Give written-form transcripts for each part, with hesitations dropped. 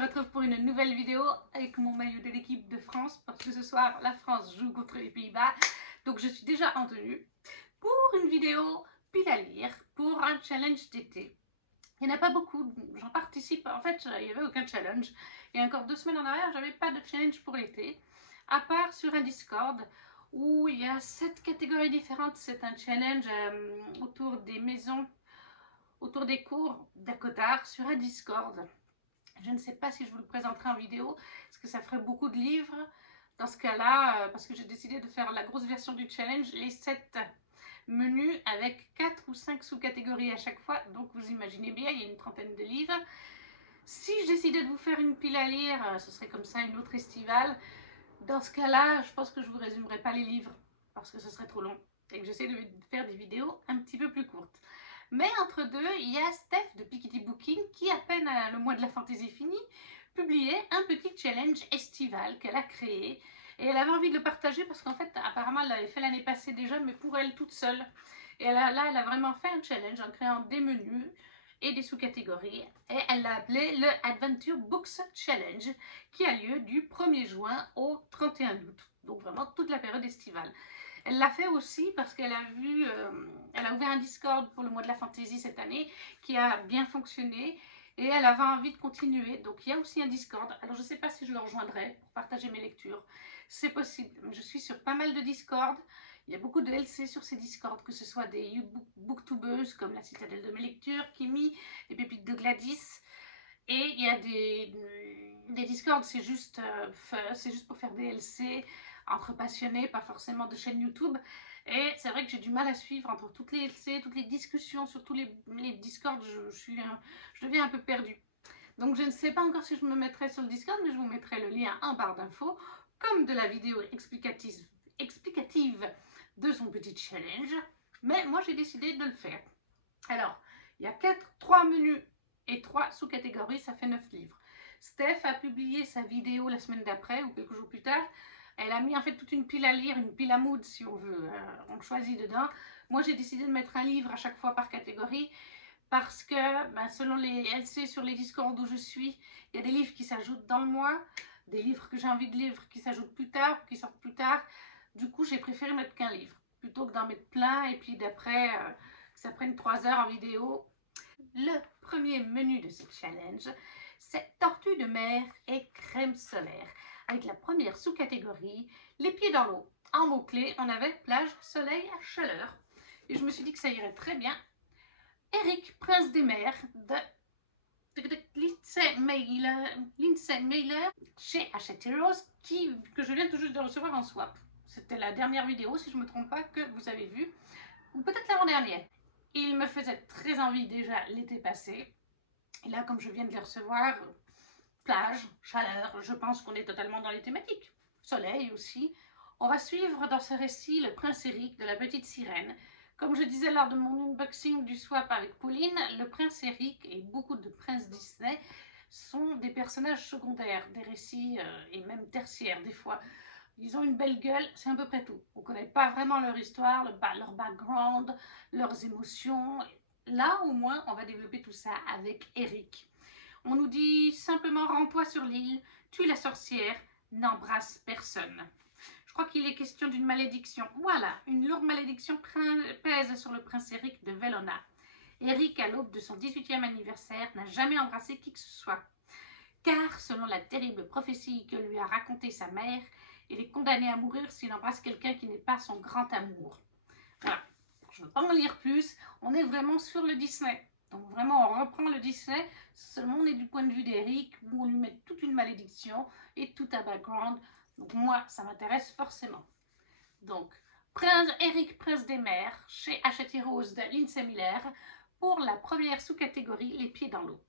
retrouve pour une nouvelle vidéo avec mon maillot de l'équipe de France parce que ce soir la France joue contre les Pays-Bas. Donc je suis déjà en tenue pour une vidéo pile à lire pour un challenge d'été. Il n'y en a pas beaucoup, j'en participe. En fait, il n'y avait aucun challenge. Et encore 2 semaines en arrière, j'avais pas de challenge pour l'été, à part sur un Discord où il y a 7 catégories différentes. C'est un challenge autour des maisons, autour des cours d'Akotard sur un Discord. Je ne sais pas si je vous le présenterai en vidéo, parce que ça ferait beaucoup de livres. Dans ce cas-là, parce que j'ai décidé de faire la grosse version du challenge, les 7 menus avec 4 ou 5 sous-catégories à chaque fois. Donc vous imaginez bien, il y a une trentaine de livres. Si je décidais de vous faire une pile à lire, ce serait comme ça une autre estivale. Dans ce cas-là, je pense que je ne vous résumerai pas les livres, parce que ce serait trop long. Et que j'essaie de faire des vidéos un petit peu plus courtes. Mais entre deux, il y a Steph de Piketty Booking qui, à peine le mois de la fantaisie fini, publiait un petit challenge estival qu'elle a créé. Et elle avait envie de le partager parce qu'en fait, apparemment, elle l'avait fait l'année passée déjà, mais pour elle toute seule. Et là, elle a vraiment fait un challenge en créant des menus et des sous-catégories. Et elle l'a appelé le Adventure Books Challenge, qui a lieu du 1er juin au 31 août. Donc vraiment toute la période estivale. Elle l'a fait aussi parce qu'elle a vu, elle a ouvert un Discord pour le mois de la fantaisie cette année qui a bien fonctionné et elle avait envie de continuer. Donc il y a aussi un Discord. Alors je ne sais pas si je le rejoindrai pour partager mes lectures. C'est possible. Je suis sur pas mal de Discord. Il y a beaucoup de LC sur ces Discords, que ce soit des booktubeuses comme la Citadelle de mes lectures, Kimi, les pépites de Gladys. Et il y a des Discords, c'est juste pour faire des LC entre passionnés, pas forcément de chaîne YouTube. Et c'est vrai que j'ai du mal à suivre entre toutes les LC, toutes les discussions sur tous les Discords, je deviens un peu perdue. Donc je ne sais pas encore si je me mettrai sur le Discord, mais je vous mettrai le lien en barre d'infos, comme de la vidéo explicative de son petit challenge. Mais moi j'ai décidé de le faire. Alors, il y a 3 menus et 3 sous-catégories, ça fait 9 livres. Steph a publié sa vidéo la semaine d'après ou quelques jours plus tard. Elle a mis en fait toute une pile à lire, une pile à mood si on veut. On choisit dedans. Moi j'ai décidé de mettre un livre à chaque fois par catégorie parce que selon les LC sur les Discord où je suis, il y a des livres qui s'ajoutent dans le mois, des livres que j'ai envie de lire qui s'ajoutent plus tard, qui sortent plus tard. Du coup j'ai préféré mettre qu'un livre plutôt que d'en mettre plein et puis d'après que ça prenne 3 heures en vidéo. Le premier menu de ce challenge, c'est tortue de mer et crème solaire. Avec la première sous-catégorie, les pieds dans l'eau. En mots-clés, on avait plage, soleil, chaleur. Et je me suis dit que ça irait très bien. Eric, prince des mers, de Lindsay Mailer chez Hachette Heroes, que je viens tout juste de recevoir en swap. C'était la dernière vidéo, si je ne me trompe pas, que vous avez vue, ou peut-être l'avant-dernière. Il me faisait très envie déjà l'été passé. Et là, comme je viens de les recevoir, plage, chaleur, je pense qu'on est totalement dans les thématiques. Soleil aussi. On va suivre dans ce récit le prince Eric de la petite sirène. Comme je disais lors de mon unboxing du swap avec Pauline, le prince Eric et beaucoup de princes Disney sont des personnages secondaires, des récits et même tertiaires des fois. Ils ont une belle gueule, c'est à peu près tout. On ne connaît pas vraiment leur histoire, leur background, leurs émotions. Là, au moins, on va développer tout ça avec Eric. On nous dit simplement rends-toi sur l'île, tue la sorcière, n'embrasse personne. Je crois qu'il est question d'une malédiction. Voilà, une lourde malédiction pèse sur le prince Eric de Velona. Eric, à l'aube de son 18e anniversaire, n'a jamais embrassé qui que ce soit. Car, selon la terrible prophétie que lui a racontée sa mère, il est condamné à mourir s'il embrasse quelqu'un qui n'est pas son grand amour. Voilà, je ne veux pas en lire plus, on est vraiment sur le Disney. Donc vraiment, on reprend le Disney, seulement on est du point de vue d'Eric, où on lui met toute une malédiction et tout un background. Donc moi, ça m'intéresse forcément. Donc, Eric, prince des mers, chez Hachette Heroes de Lindsay Miller, pour la première sous-catégorie, les pieds dans l'eau.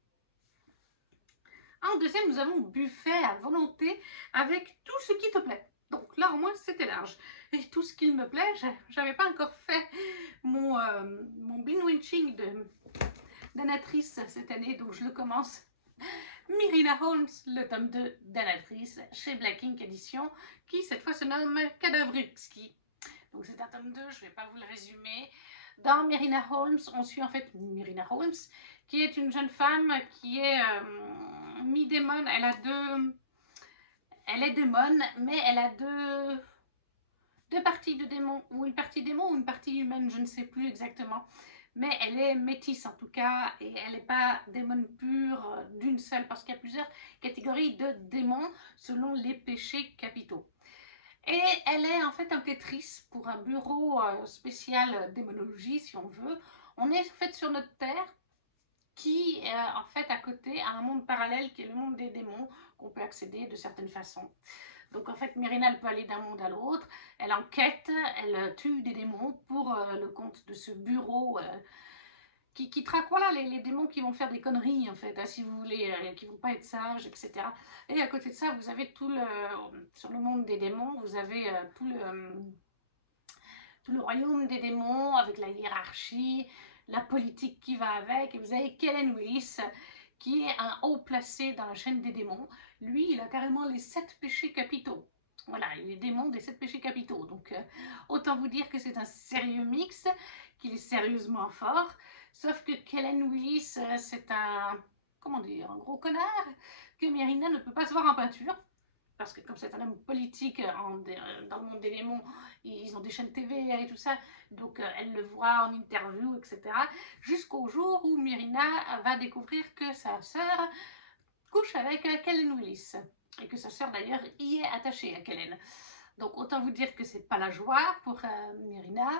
En deuxième, nous avons buffet à volonté avec tout ce qui te plaît. Donc là, au moins, c'était large. Et tout ce qui me plaît, j'avais pas encore fait mon binge watching d'Anatrice cette année, donc je le commence. Myrina Holmes, le tome 2 d'Anatrice, chez Black Ink Edition, qui cette fois se nomme Cadavritsky. Donc c'est un tome 2, je ne vais pas vous le résumer. Dans Myrina Holmes, on suit en fait Myrina Holmes, qui est une jeune femme qui est mi-démon. Elle est démon, mais elle a deux parties de démon, ou une partie démon ou une partie humaine, je ne sais plus exactement. Mais elle est métisse en tout cas, et elle n'est pas démon pure d'une seule, parce qu'il y a plusieurs catégories de démons selon les péchés capitaux. Et elle est en fait enquêtrice pour un bureau spécial démonologie, si on veut. On est en fait sur notre terre, qui en fait à côté a un monde parallèle qui est le monde des démons, qu'on peut accéder de certaines façons. Donc en fait, Myrina, elle peut aller d'un monde à l'autre, elle enquête, elle tue des démons pour le compte de ce bureau qui traque, voilà, les démons qui vont faire des conneries, en fait, hein, si vous voulez, qui vont pas être sages, etc. Et à côté de ça, vous avez sur le monde des démons, vous avez tout le royaume des démons, avec la hiérarchie, la politique qui va avec, et vous avez Kellen Willis, qui est un haut placé dans la chaîne des démons. Lui, il a carrément les 7 péchés capitaux. Voilà, il est démon des 7 péchés capitaux. Donc, autant vous dire que c'est un sérieux mix, qu'il est sérieusement fort. Sauf que Kellen Willis, c'est comment dire, un gros connard, que Myrina ne peut pas se voir en peinture. Parce que comme c'est un homme politique dans le monde des démons, ils ont des chaînes TV et tout ça, donc elle le voit en interview, etc. Jusqu'au jour où Myrina va découvrir que sa sœur couche avec Kellen Willis. Et que sa sœur d'ailleurs y est attachée à Kellen. Donc autant vous dire que c'est pas la joie pour Myrina,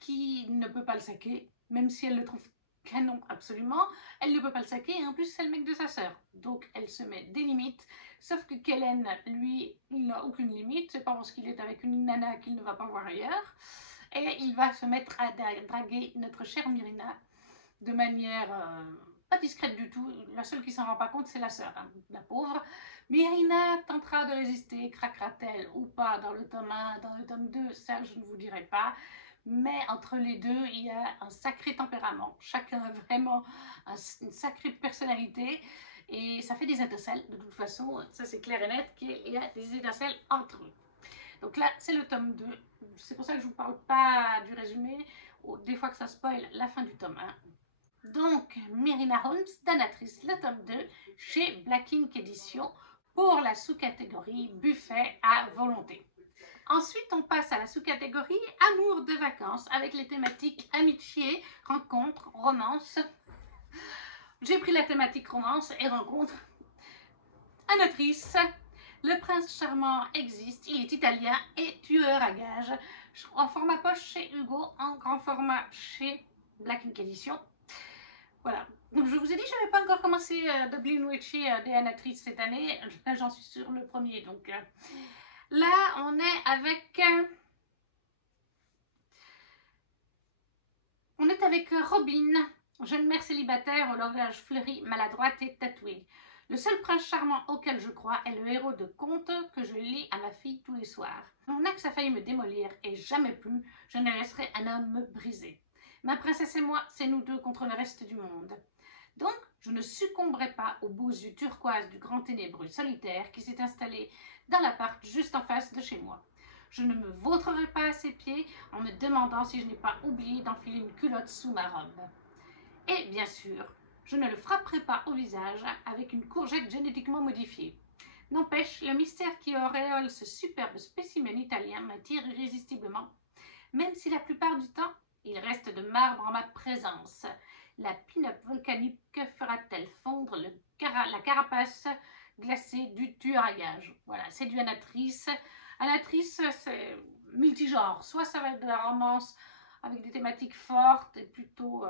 qui ne peut pas le saquer, même si elle le trouve canon absolument, elle ne peut pas le saquer, et en plus c'est le mec de sa sœur. Donc elle se met des limites, sauf que Kellen, lui, il n'a aucune limite, c'est pas parce qu'il est avec une nana qu'il ne va pas voir ailleurs, et il va se mettre à draguer notre chère Myrina de manière pas discrète du tout. La seule qui s'en rend pas compte, c'est la sœur, hein, la pauvre. Myrina tentera de résister, craquera-t-elle ou pas dans le tome 1, dans le tome 2, ça je ne vous dirai pas. Mais entre les deux, il y a un sacré tempérament. Chacun a vraiment une sacrée personnalité. Et ça fait des étincelles, de toute façon, ça c'est clair et net, qu'il y a des étincelles entre eux. Donc là, c'est le tome 2. C'est pour ça que je ne vous parle pas du résumé, ou des fois que ça spoil la fin du tome 1. Donc, Myrina Holmes, Danatrice, le tome 2, chez Black Ink Edition, pour la sous-catégorie buffet à volonté. Ensuite, on passe à la sous-catégorie amour de vacances avec les thématiques amitié, rencontre, romance. J'ai pris la thématique romance et rencontre. Anatrice, le prince charmant existe, il est italien et tueur à gages. En format poche chez Hugo, en grand format chez Black Ink Edition. Voilà. Donc je vous ai dit, je n'avais pas encore commencé Dublin Witchy des Anatrices cette année. Là, j'en suis sur le premier. Donc là, on est avec... On est avec Robin, jeune mère célibataire au langage fleuri, maladroite et tatouée. Le seul prince charmant auquel je crois est le héros de contes que je lis à ma fille tous les soirs. Mon ex a failli me démolir et jamais plus je ne laisserai un homme me briser. Ma princesse et moi, c'est nous deux contre le reste du monde. Donc, je ne succomberai pas aux beaux yeux turquoise du grand ténébreux solitaire qui s'est installé dans l'appart juste en face de chez moi. Je ne me vautrerai pas à ses pieds en me demandant si je n'ai pas oublié d'enfiler une culotte sous ma robe. Et bien sûr, je ne le frapperai pas au visage avec une courgette génétiquement modifiée. N'empêche, le mystère qui auréole ce superbe spécimen italien m'attire irrésistiblement, même si la plupart du temps, il reste de marbre en ma présence. La pin-up volcanique fera-t-elle fondre la carapace glacée du tueur à gages? Voilà, c'est du Anatrice. Anatrice, c'est multigenre. Soit ça va être de la romance avec des thématiques fortes et plutôt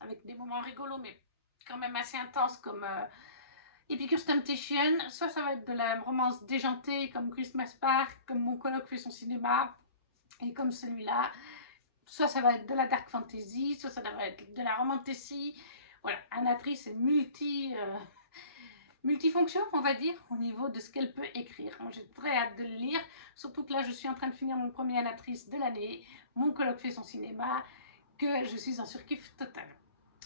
avec des moments rigolos, mais quand même assez intenses comme Epicurus Temptation. Soit ça va être de la romance déjantée comme Christmas Park, comme Mon coloc fait son cinéma, et comme celui-là. Soit ça va être de la dark fantasy, soit ça va être de la romantasy. Voilà, Anatrice est multifonction, on va dire, au niveau de ce qu'elle peut écrire. Moi, j'ai très hâte de le lire, surtout que là, je suis en train de finir mon premier Anatrice de l'année. Mon coloc fait son cinéma, que je suis en surkiff total.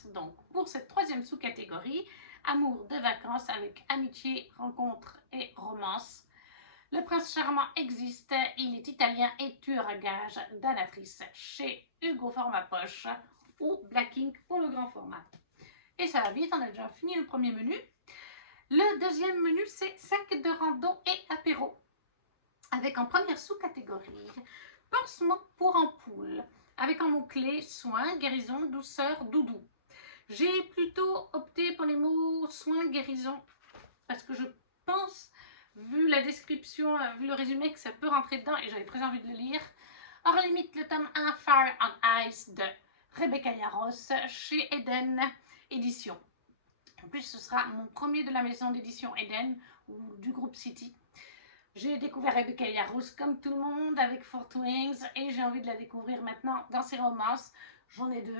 Donc, pour cette troisième sous-catégorie, amour de vacances avec amitié, rencontre et romance, le prince charmant existe, il est italien et tueur à gages d'Anatrice chez Hugo format poche ou Black Ink pour le grand format. Et ça va vite, on a déjà fini le premier menu. Le deuxième menu, c'est sac de rando et apéro. Avec en première sous-catégorie, pansement pour ampoule. Avec en mot-clé soins, guérison, douceur, doudou. J'ai plutôt opté pour les mots soins, guérison, parce que je pense, vu la description, vu le résumé, que ça peut rentrer dedans et j'avais très envie de le lire. Hors limite, le tome 1, Fire and Ice de Rebecca Yarros chez Eden Édition. En plus, ce sera mon premier de la maison d'édition Eden ou du groupe City. J'ai découvert Rebecca Yarros comme tout le monde avec Four Wings et j'ai envie de la découvrir maintenant dans ses romances. J'en ai 2.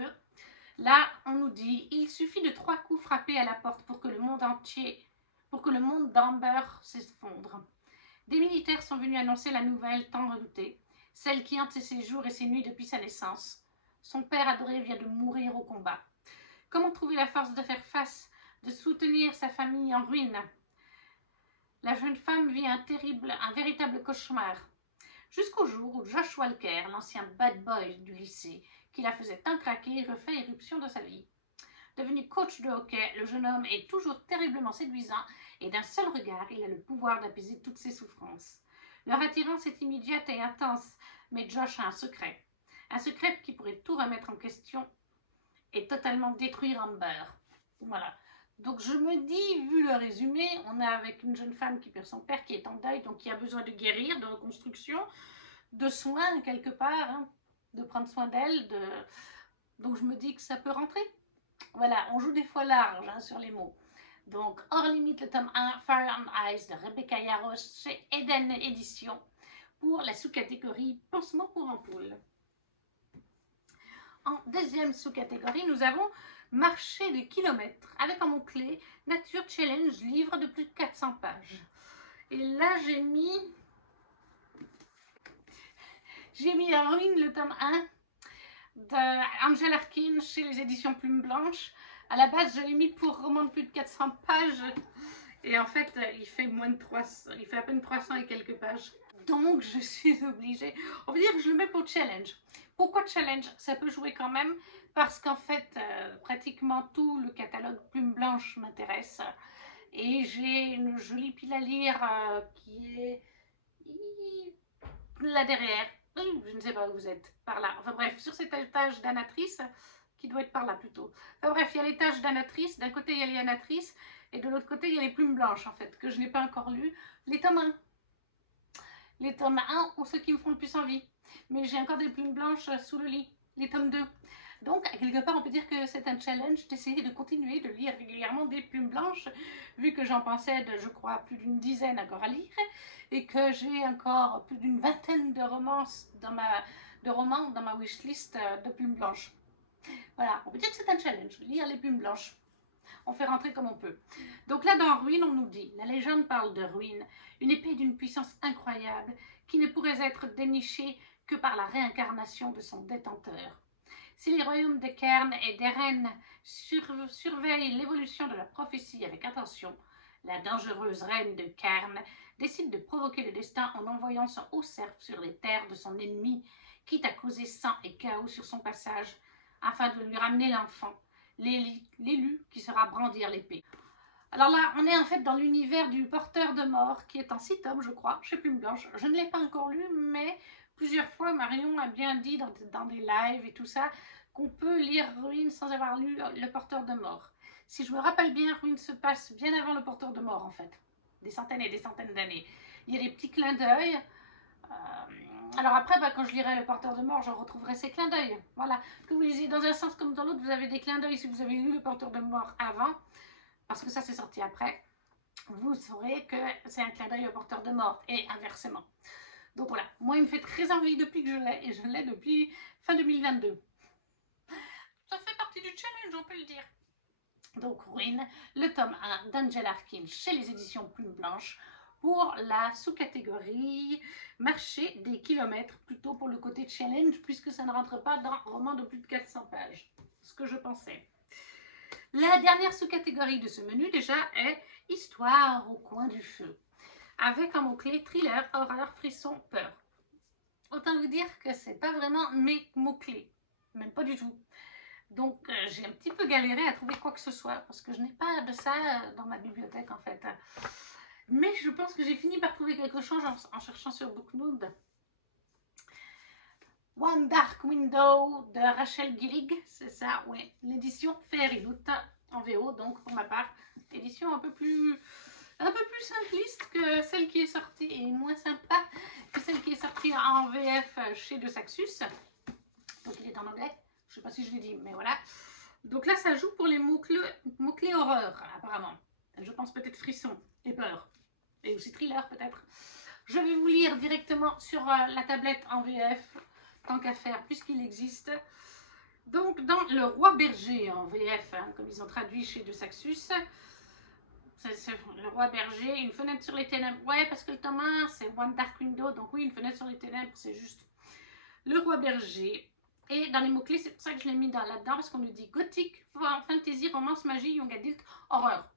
Là, on nous dit, il suffit de 3 coups frappés à la porte pour que le monde d'Amber s'effondre. Des militaires sont venus annoncer la nouvelle tant redoutée, celle qui hante ses jours et ses nuits depuis sa naissance. Son père adoré vient de mourir au combat. Comment trouver la force de faire face, de soutenir sa famille en ruine? La jeune femme vit un véritable cauchemar. Jusqu'au jour où Josh Walker, l'ancien bad boy du lycée, qui la faisait tant craquer, refait éruption dans sa vie. Devenu coach de hockey, le jeune homme est toujours terriblement séduisant et d'un seul regard, il a le pouvoir d'apaiser toutes ses souffrances. Leur attirance est immédiate et intense, mais Josh a un secret. Un secret qui pourrait tout remettre en question et totalement détruire Amber. Voilà. Donc je me dis, vu le résumé, on est avec une jeune femme qui perd son père, qui est en deuil, donc qui a besoin de guérir, de reconstruction, de soins quelque part, hein, de prendre soin d'elle. Donc je me dis que ça peut rentrer. Voilà, on joue des fois large hein, sur les mots. Donc hors limite le tome 1, Fire and Ice de Rebecca Yarros chez Eden Édition pour la sous-catégorie pansement pour ampoule. En deuxième sous-catégorie, nous avons Marcher des kilomètres avec en mot-clé Nature Challenge, livre de plus de 400 pages. Et là, j'ai mis en ruine le tome 1 d'Angel Arkin chez les éditions Plume Blanche. À la base, je l'ai mis pour roman de plus de 400 pages. Et en fait, il fait moins de 300, il fait à peine 300 et quelques pages. Donc, je suis obligée. On va dire que je le mets pour challenge. Pourquoi challenge? Ça peut jouer quand même parce qu'en fait, pratiquement tout le catalogue Plume Blanche m'intéresse. Et j'ai une jolie pile à lire qui est là derrière. Je ne sais pas où vous êtes. Par là. Enfin bref, sur cet étage d'Anatrice, qui doit être par là plutôt. Enfin bref, il y a l'étage d'Anatrice. D'un côté, il y a les Anatrices. Et de l'autre côté, il y a les Plumes Blanches, en fait, que je n'ai pas encore lu. Les tomes 1. Les tomes 1 ont ceux qui me font le plus envie. Mais j'ai encore des Plumes Blanches sous le lit. Les tomes 2. Donc, à quelque part, on peut dire que c'est un challenge d'essayer de continuer de lire régulièrement des Plumes Blanches, vu que j'en pensais de, je crois, plus d'une dizaine encore à lire, et que j'ai encore plus d'une vingtaine de romans dans ma wishlist de Plumes Blanches. Voilà, on peut dire que c'est un challenge, lire les Plumes Blanches. On fait rentrer comme on peut. Donc là, dans Ruine, on nous dit, la légende parle de Ruine, une épée d'une puissance incroyable qui ne pourrait être dénichée que par la réincarnation de son détenteur. Si les royaumes de Cairn et d'Eren surveillent l'évolution de la prophétie avec attention, la dangereuse reine de Cairn décide de provoquer le destin en envoyant son haut cerf sur les terres de son ennemi, quitte à causer sang et chaos sur son passage, afin de lui ramener l'enfant, l'élu qui sera brandir l'épée. Alors là, on est en fait dans l'univers du Porteur de mort, qui est en 6 tomes, je crois, chez Plume Blanche. Je ne l'ai pas encore lu, mais plusieurs fois, Marion a bien dit dans des lives et tout ça, qu'on peut lire Ruine sans avoir lu le Porteur de mort. Si je me rappelle bien, Ruine se passe bien avant le Porteur de mort, en fait. Des centaines et des centaines d'années. Il y a des petits clins d'œil. Alors après, quand je lirai le Porteur de mort, je retrouverai ces clins d'œil. Voilà. Que vous lisiez dans un sens comme dans l'autre, vous avez des clins d'œil si vous avez lu le Porteur de mort avant, parce que ça c'est sorti après. Vous saurez que c'est un clin d'œil au Porteur de mort, et inversement. Donc voilà, moi il me fait très envie depuis que je l'ai, et je l'ai depuis fin 2022. Ça fait partie du challenge, on peut le dire. Donc Ruine, le tome 1 d'Angel Arkin chez les éditions Plume Blanche, pour la sous-catégorie marché des kilomètres, plutôt pour le côté challenge, puisque ça ne rentre pas dans un roman de plus de 400 pages, ce que je pensais. La dernière sous-catégorie de ce menu, déjà, est Histoire au coin du feu, avec un mot-clé thriller, horreur, frisson, peur. Autant vous dire que c'est pas vraiment mes mots-clés, même pas du tout. Donc j'ai un petit peu galéré à trouver quoi que ce soit parce que je n'ai pas de ça dans ma bibliothèque en fait. Mais je pense que j'ai fini par trouver quelque chose en cherchant sur Booknood. One Dark Window de Rachel Gillig, c'est ça, oui. L'édition Fairyloot en VO, donc pour ma part, édition un peu plus simpliste que celle qui est sortie et moins sympa que celle qui est sortie en VF chez De Saxus. Donc il est en anglais, je ne sais pas si je l'ai dit, mais voilà. Donc là, ça joue pour les mots-clés horreur, apparemment. Je pense peut-être frisson et peur, et aussi thriller peut-être. Je vais vous lire directement sur la tablette en VF, tant qu'à faire, puisqu'il existe. Donc, dans Le Roi Berger en VF, hein, comme ils ont traduit chez De Saxus, c'est Le Roi Berger, une fenêtre sur les ténèbres. Ouais, parce que le tome 1, c'est One Dark Window, donc oui, une fenêtre sur les ténèbres, c'est juste Le Roi Berger. Et dans les mots-clés, c'est pour ça que je l'ai mis là-dedans, parce qu'on nous dit gothique, fantasy, romance, magie, young adult, horreur.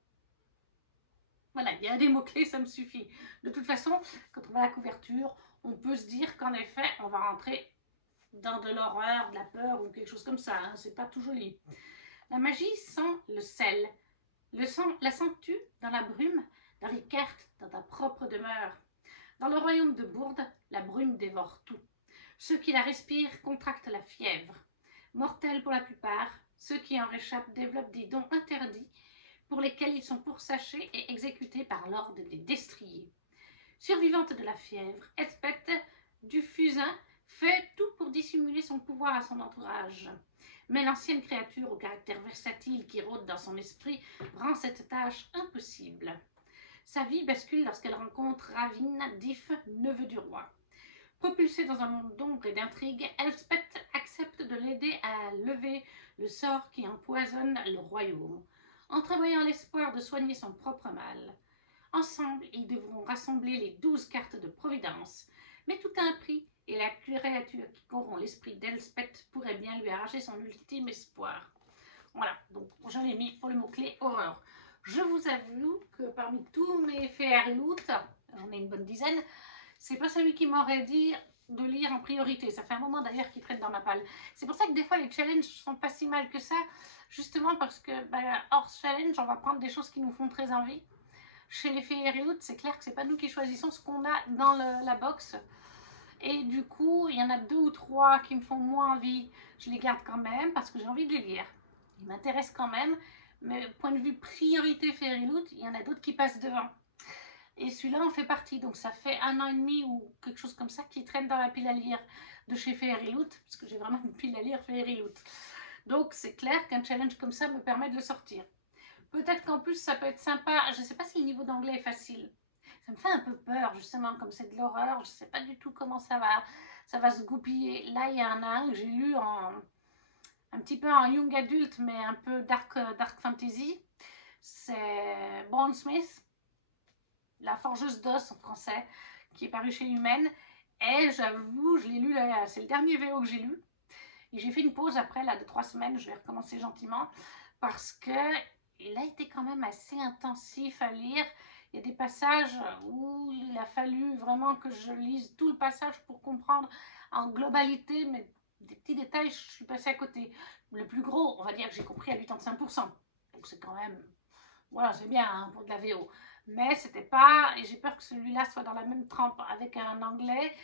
Voilà, il y a des mots-clés, ça me suffit. De toute façon, quand on va à la couverture, on peut se dire qu'en effet, on va rentrer dans de l'horreur, de la peur ou quelque chose comme ça. Hein, c'est pas tout joli. La magie sent le sel. La sens-tu dans la brume, dans les cartes, dans ta propre demeure? Dans le royaume de Bourde, la brume dévore tout. Ceux qui la respirent contractent la fièvre. Mortels pour la plupart, ceux qui en réchappent développent des dons interdits pour lesquels ils sont pourchassés et exécutés par l'ordre des destriers. Survivante de la fièvre, Elspeth du Fusain fait tout pour dissimuler son pouvoir à son entourage. Mais l'ancienne créature au caractère versatile qui rôde dans son esprit rend cette tâche impossible. Sa vie bascule lorsqu'elle rencontre Ravin, Diff, neveu du roi. Propulsée dans un monde d'ombre et d'intrigue, Elspeth accepte de l'aider à lever le sort qui empoisonne le royaume, entrevoyant l'espoir de soigner son propre mal. Ensemble, ils devront rassembler les 12 cartes de Providence, mais tout a un prix, et la créature qui corrompt l'esprit d'Elspeth pourrait bien lui arracher son ultime espoir. Voilà, donc je l'ai mis pour le mot-clé horreur. Je vous avoue que parmi tous mes Fairyloot, j'en ai une bonne dizaine, c'est pas celui qui m'aurait dit de lire en priorité. Ça fait un moment d'ailleurs qu'il traîne dans ma palle. C'est pour ça que des fois les challenges sont pas si mal que ça, justement parce que hors challenge, on va prendre des choses qui nous font très envie. Chez les Fairyloot, c'est clair que c'est pas nous qui choisissons ce qu'on a dans la box. Et du coup, il y en a 2 ou 3 qui me font moins envie. Je les garde quand même parce que j'ai envie de les lire. Ils m'intéressent quand même. Mais point de vue priorité Fairyloot, il y en a d'autres qui passent devant. Et celui-là en fait partie. Donc ça fait 1 an et demi ou quelque chose comme ça qui traîne dans la pile à lire de chez Fairyloot. Parce que j'ai vraiment une pile à lire Fairyloot. Donc c'est clair qu'un challenge comme ça me permet de le sortir. Peut-être qu'en plus ça peut être sympa. Je ne sais pas si le niveau d'anglais est facile. Ça me fait un peu peur justement, comme c'est de l'horreur. Je ne sais pas du tout comment ça va se goupiller. Là il y en a un que j'ai lu un petit peu en young adult mais un peu dark fantasy. C'est Bone Smith, La forgeuse d'os en français, qui est paru chez Humaine. Et j'avoue, je l'ai lu, c'est le dernier VO que j'ai lu. Et j'ai fait une pause après, là, de 3 semaines. Je vais recommencer gentiment parce que il a été quand même assez intensif à lire. Il y a des passages où il a fallu vraiment que je lise tout le passage pour comprendre en globalité, mais des petits détails, je suis passée à côté. Le plus gros, on va dire que j'ai compris à 85%. Donc c'est quand même, voilà, c'est bien hein, pour de la VO. Mais c'était pas, et j'ai peur que celui-là soit dans la même trempe avec un anglais,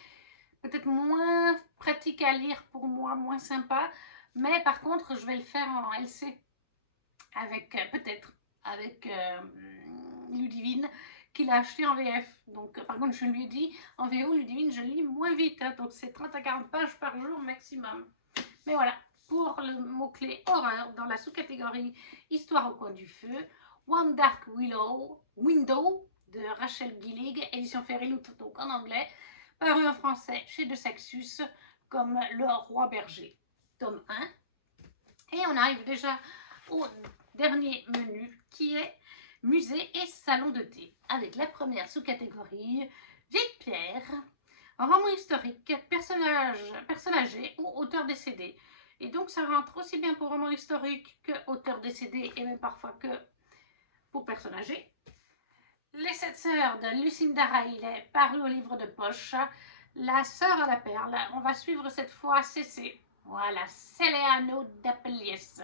peut-être moins pratique à lire pour moi, moins sympa. Mais par contre, je vais le faire en LC avec peut-être avec Ludivine qu'il a acheté en VF. Donc par contre je lui ai dit en VO Ludivine je lis moins vite hein, donc c'est 30 à 40 pages par jour maximum. Mais voilà, pour le mot-clé horreur dans la sous-catégorie Histoire au coin du feu, One Dark Window de Rachel Gillig, édition Fairyloot donc en anglais, paru en français chez De Saxus comme Le Roi Berger, tome 1. Et on arrive déjà au dernier menu qui est musée et salon de thé, avec la première sous-catégorie vieille pierre, roman historique, personne âgée ou auteur décédé. Et donc ça rentre aussi bien pour roman historique que auteur décédé et même parfois que pour personne âgée. Les 7 sœurs de Lucinda Riley, paru au livre de poche. La sœur à la perle. On va suivre cette fois Cécé, Voilà, Céléano d'Apeliès.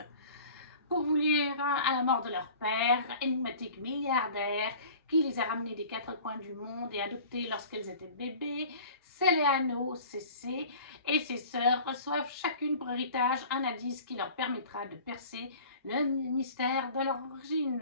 Pour vous lire à la mort de leur père, énigmatique milliardaire, qui les a ramenés des quatre coins du monde et adoptés lorsqu'elles étaient bébés, Céléano, CC et ses sœurs reçoivent chacune pour héritage un indice qui leur permettra de percer le mystère de leur origine.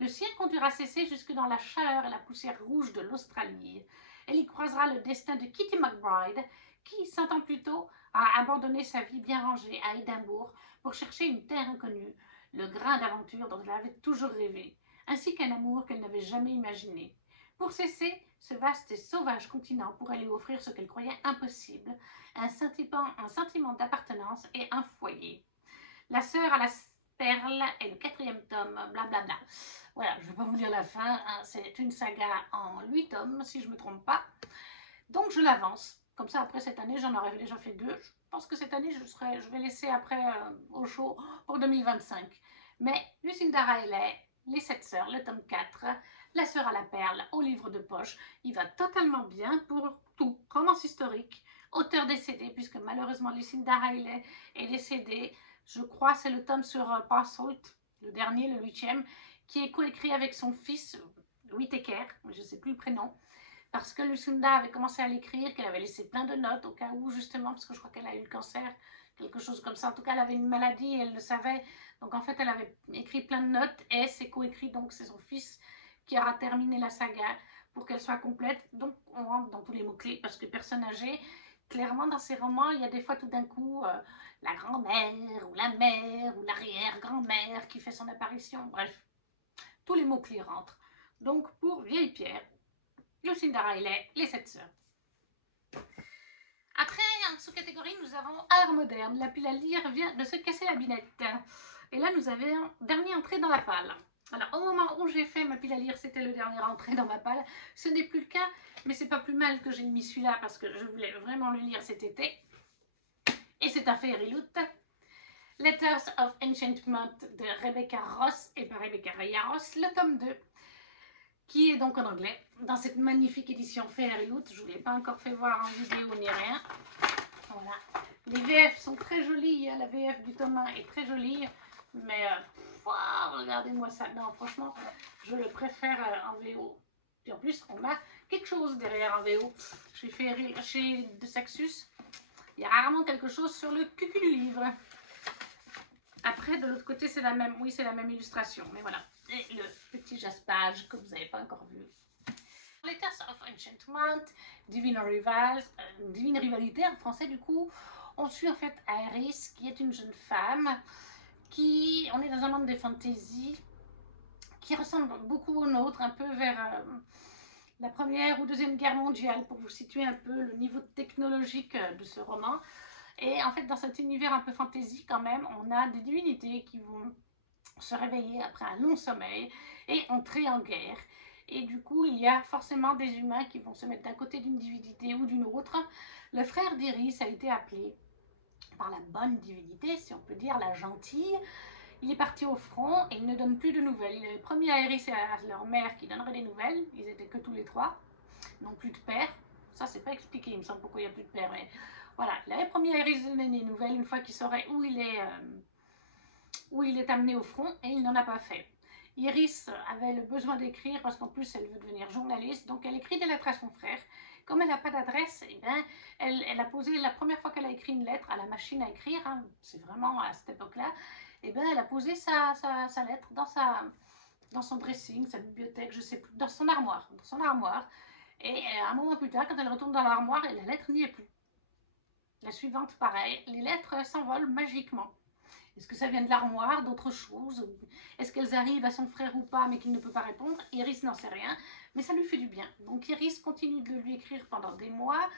Le sien conduira CC jusque dans la chaleur et la poussière rouge de l'Australie. Elle y croisera le destin de Kitty McBride, qui, 100 ans plus tôt, a abandonné sa vie bien rangée à Édimbourg pour chercher une terre inconnue, le grain d'aventure dont elle avait toujours rêvé, ainsi qu'un amour qu'elle n'avait jamais imaginé. Pour cesser, ce vaste et sauvage continent pourrait lui offrir ce qu'elle croyait impossible, un sentiment d'appartenance et un foyer. La sœur à la perle est le 4e tome, blablabla. Voilà, je ne vais pas vous lire la fin, hein, c'est une saga en 8 tomes, si je ne me trompe pas. Donc je l'avance. Comme ça, après cette année, j'en aurais déjà fait 2. Je pense que cette année, je vais laisser après au chaud pour 2025. Mais Lucinda Riley, Les 7 sœurs, le tome 4, La sœur à la perle au livre de poche, il va totalement bien pour tout. Romance historique, auteur décédé, puisque malheureusement Lucinda Riley est décédée. Je crois c'est le tome sur Parsault, le dernier, le 8e, qui est coécrit avec son fils, Whittaker, je ne sais plus le prénom, parce que Lucinda avait commencé à l'écrire, qu'elle avait laissé plein de notes au cas où, justement, parce que je crois qu'elle a eu le cancer, quelque chose comme ça. En tout cas, elle avait une maladie et elle le savait. Donc, en fait, elle avait écrit plein de notes et c'est coécrit, donc c'est son fils qui aura terminé la saga pour qu'elle soit complète. Donc, on rentre dans tous les mots-clés parce que personne âgée, clairement, dans ces romans, il y a des fois tout d'un coup la grand-mère ou la mère ou l'arrière-grand-mère qui fait son apparition. Bref, tous les mots-clés rentrent. Donc, pour Vieille Pierre, Lucinda Riley, Les 7 sœurs. Après, en sous-catégorie, nous avons Art moderne. La pile à lire vient de se casser la binette. Et là, nous avons dernier entrée dans la palle. Alors, au moment où j'ai fait ma pile à lire, c'était le dernier entrée dans ma palle. Ce n'est plus le cas, mais c'est pas plus mal que j'ai mis celui-là parce que je voulais vraiment le lire cet été. Et c'est un Fairy Loot. Letters of Enchantment de Rebecca Ross et par Rebecca Yaros, le tome 2. Qui est donc en anglais, dans cette magnifique édition Fairy Loot. Je ne vous l'ai pas encore fait voir en vidéo ni rien. Voilà. Les VF sont très jolies, la VF du tome 1 est très jolie, mais regardez-moi ça. Non, franchement, je le préfère en VO. Et en plus, on a quelque chose derrière en VO. Chez De Saxus, il y a rarement quelque chose sur le cul du livre. Après, de l'autre côté, c'est la même, oui, c'est la même illustration, mais voilà. Et le petit jaspage que vous n'avez pas encore vu. Letters of Enchantment, Divine Rivalité en français du coup. On suit en fait Iris qui est une jeune femme qui, on est dans un monde des fantaisies qui ressemble beaucoup au nôtre, un peu vers la première ou deuxième guerre mondiale pour vous situer un peu le niveau technologique de ce roman. Et en fait dans cet univers un peu fantasy quand même, on a des divinités qui vont se réveiller après un long sommeil et entrer en guerre. Et du coup, il y a forcément des humains qui vont se mettre d'un côté d'une divinité ou d'une autre. Le frère d'Iris a été appelé par la bonne divinité, si on peut dire, la gentille. Il est parti au front et il ne donne plus de nouvelles. Il avait promis à Iris et à leur mère qu'ils donneraient des nouvelles. Ils étaient que tous les trois, non plus de père. Ça, c'est pas expliqué, il me semble, pourquoi il n'y a plus de père. Mais voilà, il avait promis à Iris de donner des nouvelles une fois qu'il saurait où il est amené au front, et il n'en a pas fait. Iris avait le besoin d'écrire parce qu'en plus elle veut devenir journaliste, donc elle écrit des lettres à son frère. Comme elle n'a pas d'adresse, eh bien, elle a posé, la première fois qu'elle a écrit une lettre à la machine à écrire, hein, c'est vraiment à cette époque-là, eh bien, elle a posé sa lettre dans son dressing, sa bibliothèque, je sais plus, dans son armoire. Et un moment plus tard, quand elle retourne dans l'armoire, la lettre n'y est plus. La suivante, pareil, les lettres s'envolent magiquement. Est-ce que ça vient de l'armoire, d'autres choses? Est-ce qu'elles arrivent à son frère ou pas, mais qu'il ne peut pas répondre? Iris n'en sait rien, mais ça lui fait du bien. Donc Iris continue de lui écrire pendant des mois.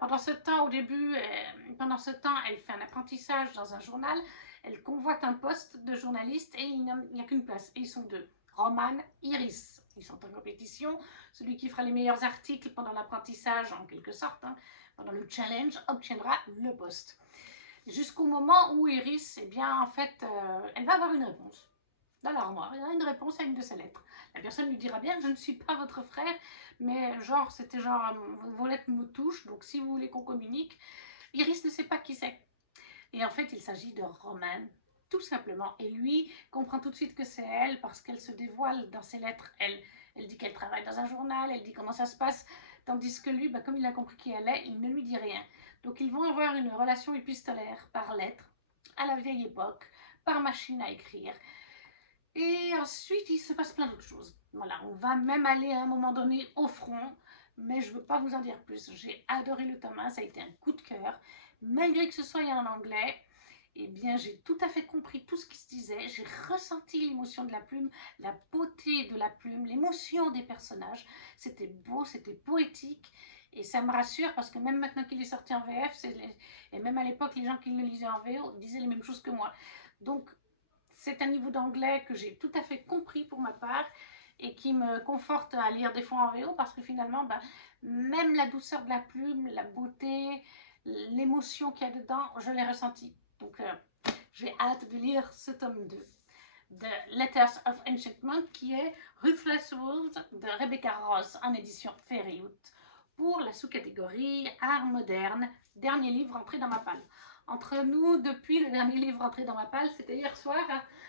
Pendant ce temps, elle fait un apprentissage dans un journal. Elle convoite un poste de journaliste et il n'y a qu'une place. Et ils sont deux, Roman, Iris. Ils sont en compétition. Celui qui fera les meilleurs articles pendant l'apprentissage, en quelque sorte, hein, pendant le challenge, obtiendra le poste. Jusqu'au moment où Iris, eh bien, en fait, elle va avoir une réponse dans l'armoire. Il y a une réponse à une de ses lettres. La personne lui dira bien que je ne suis pas votre frère, mais genre, c'était genre, vos lettres me touchent, donc si vous voulez qu'on communique, Iris ne sait pas qui c'est. Et en fait, il s'agit de Romane, tout simplement. Et lui comprend tout de suite que c'est elle parce qu'elle se dévoile dans ses lettres. Elle dit qu'elle travaille dans un journal, elle dit comment ça se passe. Tandis que lui, comme il a compris qui elle est, il ne lui dit rien. Donc ils vont avoir une relation épistolaire par lettres, à la vieille époque, par machine à écrire. Et ensuite, il se passe plein d'autres choses. Voilà, on va même aller à un moment donné au front, mais je ne veux pas vous en dire plus. J'ai adoré le tome 1, ça a été un coup de cœur. Malgré que ce soit en anglais, eh bien, j'ai tout à fait compris tout ce qui se disait. J'ai ressenti l'émotion de la plume, la beauté de la plume, l'émotion des personnages. C'était beau, c'était poétique. Et ça me rassure parce que même maintenant qu'il est sorti en VF, et même à l'époque, les gens qui le lisaient en VO disaient les mêmes choses que moi. Donc, c'est un niveau d'anglais que j'ai tout à fait compris pour ma part et qui me conforte à lire des fois en VO parce que finalement, même la douceur de la plume, la beauté, l'émotion qu'il y a dedans, je l'ai ressenti. Donc, j'ai hâte de lire ce tome 2 de Letters of Enchantment qui est Ruthless Wolves de Rebecca Ross en édition Fairyloot pour la sous-catégorie Art moderne, dernier livre entré dans ma palle. Entre nous, depuis le dernier livre entré dans ma palle, c'était hier soir,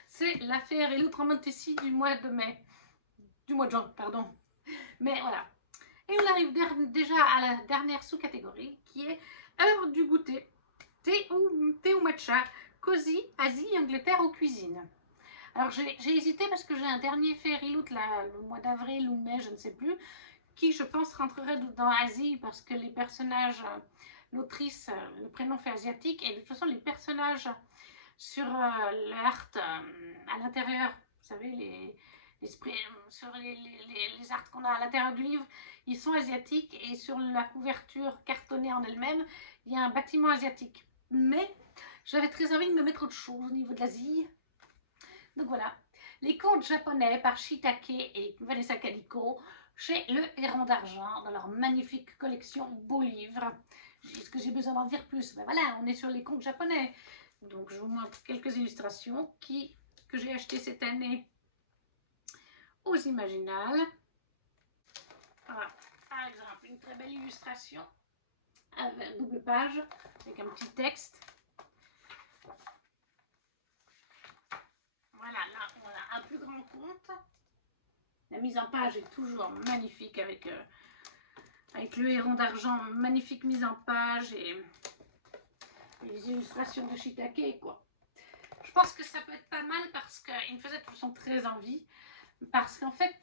c'est la Fairyloot Romantici du mois de mai. Du mois de juin, pardon. Mais voilà. Et on arrive déjà à la dernière sous-catégorie qui est Heure du goûter, thé ou matcha, cosy, Asie, Angleterre ou cuisine. Alors j'ai hésité parce que j'ai un dernier Fairyloot le mois d'avril ou mai, je ne sais plus, qui je pense rentrerait dans Asie parce que les personnages, l'autrice, le prénom fait asiatique et de toute façon les personnages sur l'art à l'intérieur, vous savez, sur les arts qu'on a à l'intérieur du livre, ils sont asiatiques et sur la couverture cartonnée en elle-même, il y a un bâtiment asiatique. Mais j'avais très envie de me mettre autre chose au niveau de l'Asie. Donc voilà, les contes japonais par Shiitake et Vanessa Calico chez Le Héron d'Argent dans leur magnifique collection beaux livres. Est-ce que j'ai besoin d'en dire plus? Ben voilà, on est sur les contes japonais. Donc je vous montre quelques illustrations que j'ai achetées cette année aux Imaginales. Voilà, par exemple, une très belle illustration avec double page avec un petit texte. Voilà, là on a un plus grand conte. La mise en page est toujours magnifique avec le Héron d'Argent, magnifique mise en page et les illustrations de Shiitake, quoi. Je pense que ça peut être pas mal parce qu'il me faisait de toute façon très envie. Parce qu'en fait,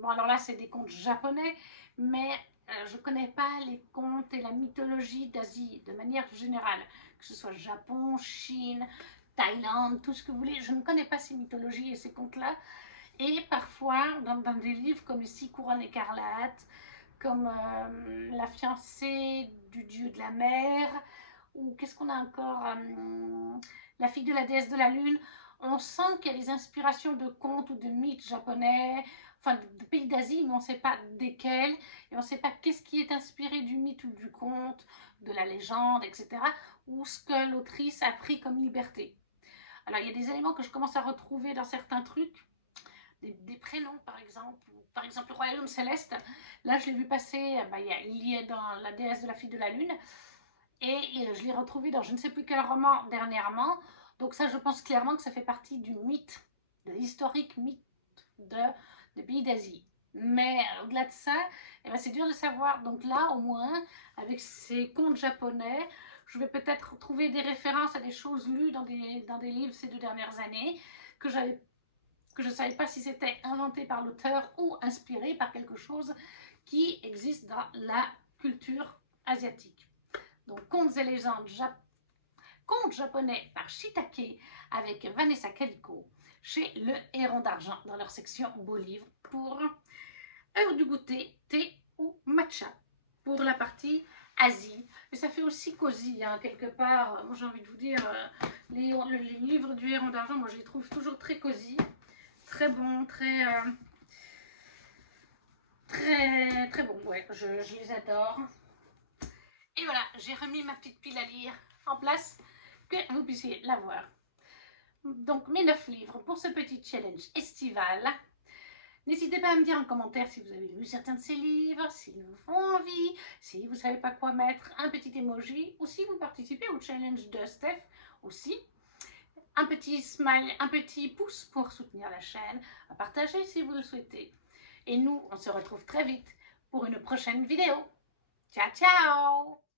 bon alors là c'est des contes japonais, mais je ne connais pas les contes et la mythologie d'Asie de manière générale. Que ce soit Japon, Chine, Thaïlande, tout ce que vous voulez. Je ne connais pas ces mythologies et ces contes-là. Et parfois, dans des livres comme ici, Couronne écarlate, comme La fiancée du dieu de la mer, ou qu'est-ce qu'on a encore, La fille de la déesse de la lune, on sent qu'il y a des inspirations de contes ou de mythes japonais, enfin de pays d'Asie, mais on ne sait pas desquels, et on ne sait pas qu'est-ce qui est inspiré du mythe ou du conte, de la légende, etc., ou ce que l'autrice a pris comme liberté. Alors il y a des éléments que je commence à retrouver dans certains trucs, des prénoms par exemple le Royaume Céleste, là je l'ai vu passer, il y a dans La déesse de la fille de la lune, et je l'ai retrouvé dans je ne sais plus quel roman dernièrement, donc ça je pense clairement que ça fait partie du mythe, de l'historique mythe des pays d'Asie. Mais au-delà de ça, c'est dur de savoir, donc là au moins, avec ces contes japonais, je vais peut-être trouver des références à des choses lues dans des livres ces 2 dernières années, que je ne savais pas si c'était inventé par l'auteur ou inspiré par quelque chose qui existe dans la culture asiatique. Donc, Contes et légendes contes japonais par Shiitake avec Vanessa Calico chez Le Héron d'Argent dans leur section beaux livres pour Heure du goûter, thé ou matcha pour la partie Asie. Et ça fait aussi cosy, hein, quelque part. Moi, j'ai envie de vous dire, les livres du Héron d'Argent, moi, je les trouve toujours très cosy. Très bon, très bon, ouais, je les adore. Et voilà, j'ai remis ma petite pile à lire en place, que vous puissiez la voir. Donc mes 9 livres pour ce petit challenge estival. N'hésitez pas à me dire en commentaire si vous avez lu certains de ces livres, s'ils vous font envie, si vous ne savez pas quoi mettre, un petit emoji, ou si vous participez au challenge de Steph aussi. Un petit smile, un petit pouce pour soutenir la chaîne, à partager si vous le souhaitez. Et nous, on se retrouve très vite pour une prochaine vidéo. Ciao, ciao!